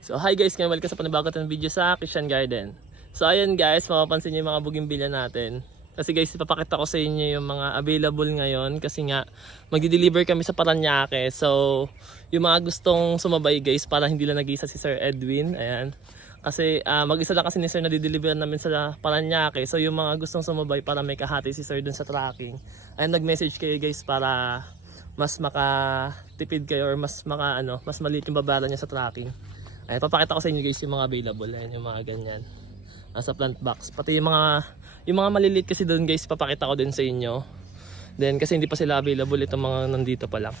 So hi guys, ngayon welcome sa panibago ng video sa Christian Garden. So ayan guys, mapapansin niyo yung mga bugimbilya natin. Kasi guys, ipapakita ko sa inyo yung mga available ngayon kasi nga magdi-deliver kami sa Paranaque. So yung mga gustong sumabay guys para hindi lang nag-isa si Sir Edwin, ayan. Kasi ah, mag-isa lang kasi ni Sir na dideliver namin sa Paranaque. So yung mga gustong sumabay para may kahati si Sir dun sa tracking. Ayan, nag-message kayo guys para mas makatipid kayo or mas maka ano, mas maliit yung babayaran niya sa tracking. Ayan, papakita ko sa inyo guys yung mga available. Ayan, yung mga ganyan. Nasa plant box. Pati yung mga, yung mga maliliit kasi doon guys, papakita ko din sa inyo. Then, kasi hindi pa sila available, itong mga nandito pa lang.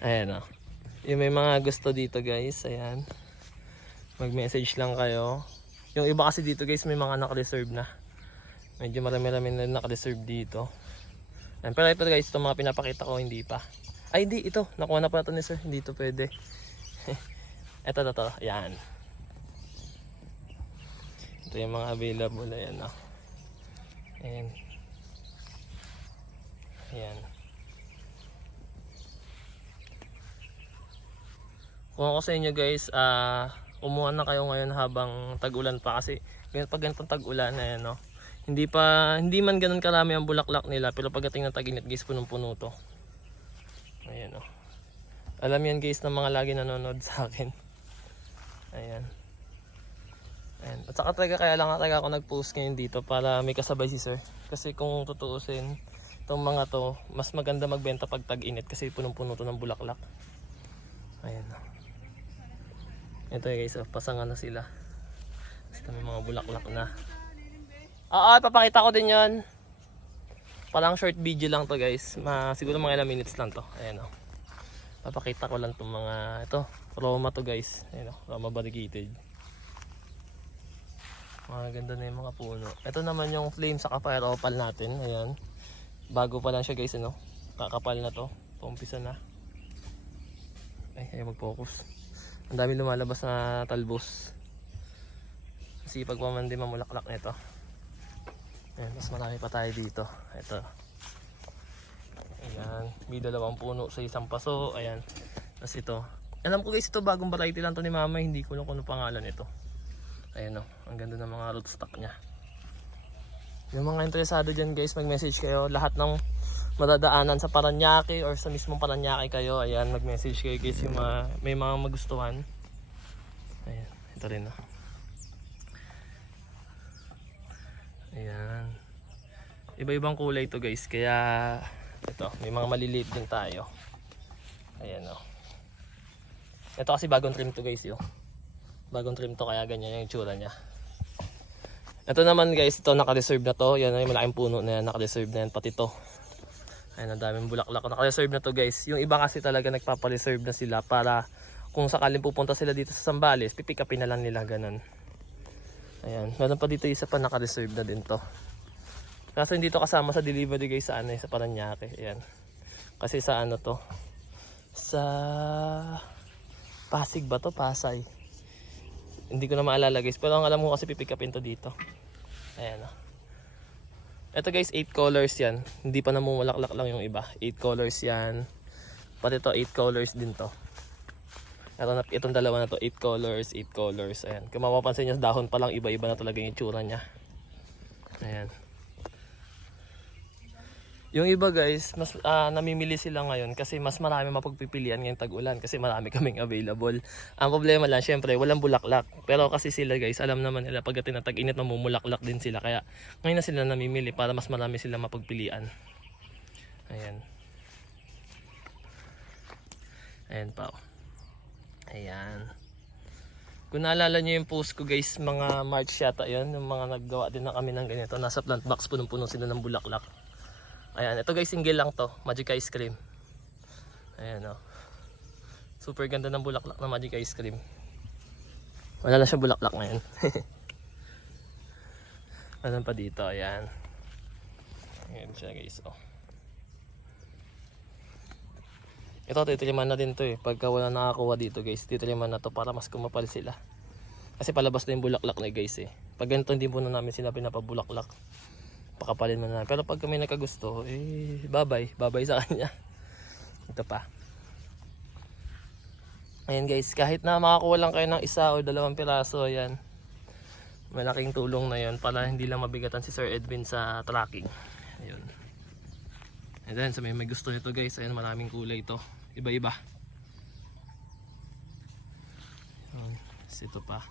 Ayan o. Yung may mga gusto dito guys, ayan. Mag-message lang kayo. Yung iba kasi dito guys, may mga naka-reserve na. Medyo marami-rami na naka-reserve dito. Ayan, pero ito guys, itong mga pinapakita ko, hindi pa. Ay, hindi, ito. Nakuha na pa ito ni sir. Hindi ito pwede. ito, ito, ito. Ayan. Ito yung mga available. Ayan, oh. Ayan. Ayan. Kung ako sa inyo guys, ah, umuha na kayo ngayon habang tag-ulan pa kasi pag ganitong tag-ulan ayan no. Hindi pa hindi man ganun karami ang bulaklak nila pero pagdating ng tag-init guys punong-puno to. Ayan oh. Alam yan guys ng mga lagi nanonood sa akin. Ayan. Ayan. At saka talaga kaya lang talaga ako nag-post ngayon dito para may kasabay si sir. Kasi kung tutuusin, itong mga to, mas maganda magbenta pag tag-init kasi punong-puno to ng bulaklak. Ayan. Ito guys, oh, pasangan na sila. Basta may mga bulaklak na. Oo, papakita ko din yon. Parang short video lang to guys. Ma, siguro mga ilang minutes lang to. Ayan o. Papakita ko lang tong mga, ito, Roma to guys. Ayan o, Roma variegated. Mga ganda na yung mga puno. Ito naman yung flame sa fire opal natin. Ayan. Bago pa lang siya guys, ano. Kakapal na to. Paumpisa na. Ay, ayaw mag-focus. Ang dami lumalabas na talbos. Kasi pag din mamulaklak nito. Ayan, mas marami pa tayo dito. Ito. Ayan, may dalawang puno sa isang paso. Ayan. Tapos ito. Alam ko guys, ito bagong variety lang to ni mama. Hindi ko lang kung ano pangalan ito. Ayan o, ang ganda ng mga rootstock niya. Yung mga interesado dyan guys, mag-message kayo. Lahat ng madadaanan sa Paranaque or sa mismong Paranaque kayo, ayan, mag-message kayo guys yung mga, may mga magustuhan. Ayan, ito rin oh. Ayan. Iba-ibang kulay to guys, kaya ito, may mga maliliit din tayo. Ayan oh. Ito kasi bagong trim to guys yo. Bagong trim to kaya ganyan yung itsura niya. Ito naman guys, ito naka-reserve na to. Yan ay malaking puno na yan, naka-reserve na yan pati to. Ayun, ang daming bulaklak. Naka-reserve na to guys. Yung iba kasi talaga nagpapa-reserve na sila para kung sakaling pupunta sila dito sa Sambales, pipick upin na lang nila ganun. Ayan, meron pa dito isa pa naka-reserve na din to. Kaso hindi to kasama sa delivery guys sa ano eh, sa Paranaque. Ayan. Kasi sa ano to? Sa Pasig ba to? Pasay. Hindi ko na maalala guys. Pero ang alam ko kasi pipick upin to dito. Ayan oh. Ito guys, 8 colors yan. Hindi pa namumulaklak lang yung iba. 8 colors yan. Pati to 8 colors din to. Ito na, itong dalawa na to, 8 colors, 8 colors. Ayan. Kung mapapansin nyo dahon pa lang, iba-iba na talaga yung itsura niya. Ayan. Yung iba guys, mas ah, namimili sila ngayon kasi mas marami mapagpipilian ngayong tag-ulan kasi marami kaming available. Ang problema lang, syempre, walang bulaklak. Pero kasi sila guys, alam naman nila pagdating ng tag-init, mamumulaklak din sila. Kaya ngayon na sila namimili para mas marami sila mapagpilian. Ayan. Ayan pa. Ayan. Kung naalala nyo yung post ko guys, mga March yata yun, yung mga naggawa din na kami ng ganito. Nasa plant box, punong-puno sila ng bulaklak. Ayan, ito guys, single lang to. Magic Ice Cream. Ayan o. Super ganda ng bulaklak na Magic Ice Cream. Wala na siya bulaklak ngayon. Ano pa dito? Ayan. Ayan siya guys. Oh. Ito, titiliman na din to eh. Pagka wala nakakuha dito guys, titiliman na to para mas kumapal sila. Kasi palabas na yung bulaklak na guys eh. Pag ganito hindi muna namin sila pinapabulaklak. Pakapalin mo na. Pero pag kami nagkagusto, eh, babay. Babay sa kanya. Ito pa. Ayan guys, kahit na makakuha lang kayo ng isa o dalawang piraso, ayan. Malaking tulong na yun para hindi lang mabigatan si Sir Edwin sa tracking. Ayun. And then, sa may may gusto nito guys, ayan maraming kulay ito. Iba-iba. Ito pa.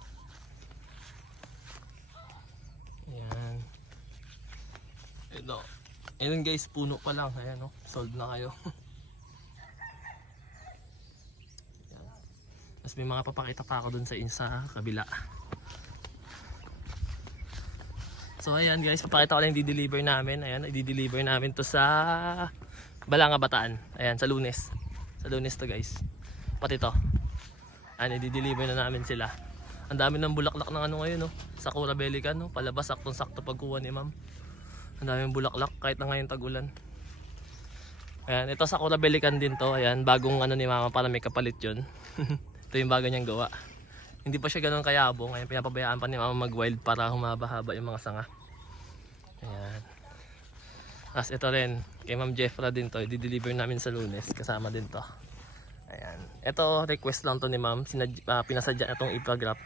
Ayan. Ito. Ayun guys, puno pa lang. Ayan oh, sold na kayo. Tapos may mga papakita pa ako dun sa insa kabila. So ayan guys, papakita ko lang yung di-deliver namin. Ayan, i-deliver namin to sa Balanga Bataan. Ayan, sa lunes. Sa lunes to guys. Pati to. Ayan, i-deliver na namin sila. Ang dami ng bulaklak ng ano ngayon, no? Sakura Belican, no? Palabas, saktong-sakto pagkuha ni ma'am. Ang daming bulaklak, kahit na ngayon tag-ulan. Ayan, ito Sakura Belican din to. Ayan, bagong ano ni mama para may kapalit yun. ito yung bago niyang gawa. Hindi pa siya ganun kayabong. Ayan, pinapabayaan pa ni mama mag-wild para humaba-haba yung mga sanga. Ayan. Tapos ito rin, kay Ma'am Jeffra din to. I-deliver namin sa lunes. Kasama din to. Ayan. Ito, request lang to ni Ma'am. Ah, pinasadya na itong ipagrap.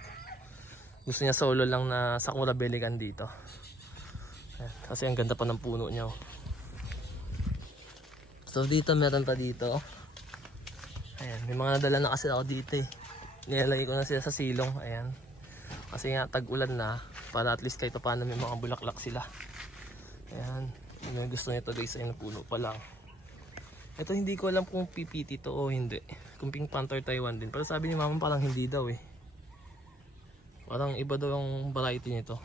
Gusto niya solo lang na Sakura Belican dito. Kasi ang ganda pa ng puno niya. oh. So dito meron pa dito. Ayan, may mga nadala na kasi ako dito eh. Nilalagay ko na sila sa silong. Ayan. Kasi nga tag-ulan na para at least kahit pa paano may mga bulaklak sila. Ayan. Yung gusto nito guys ay puno pa lang. Ito hindi ko alam kung PPT to o hindi. Kung Pink Panther Taiwan din. Pero sabi ni mama parang hindi daw eh. Parang iba daw yung variety nito.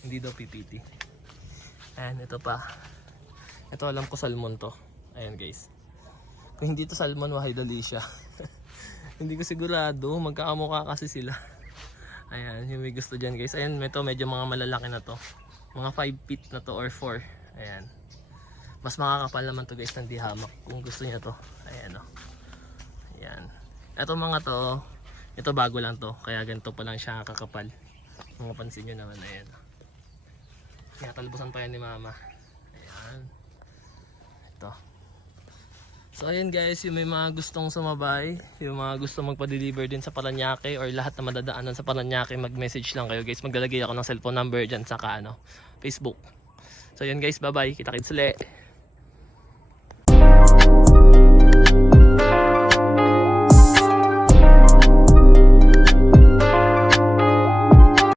Hindi daw PPT. Ayan, ito pa. Ito alam ko salmon to. Ayan guys. Kung hindi to salmon, wahay dali siya. hindi ko sigurado. Magkakamukha kasi sila. Ayan, yung may gusto dyan guys. Ayan, ito medyo mga malalaki na to. Mga 5 feet na to or 4. Ayan. Mas makakapal naman to guys ng di hamak kung gusto niya to. Ayan o. Ayan. Ito mga to, ito bago lang to. Kaya ganito pa lang siya kakapal. Kung mapansin nyo naman, ayan. Tinatalbusan pa yan ni mama. Ayan. Ito. So ayun guys, yung may mga gustong sumabay, yung mga gustong magpa-deliver din sa Paranaque or lahat na madadaanan sa Paranaque, mag-message lang kayo guys. Maglalagay ako ng cellphone number dyan sa ano, Facebook. So yun guys, bye bye. Kita kits ulit.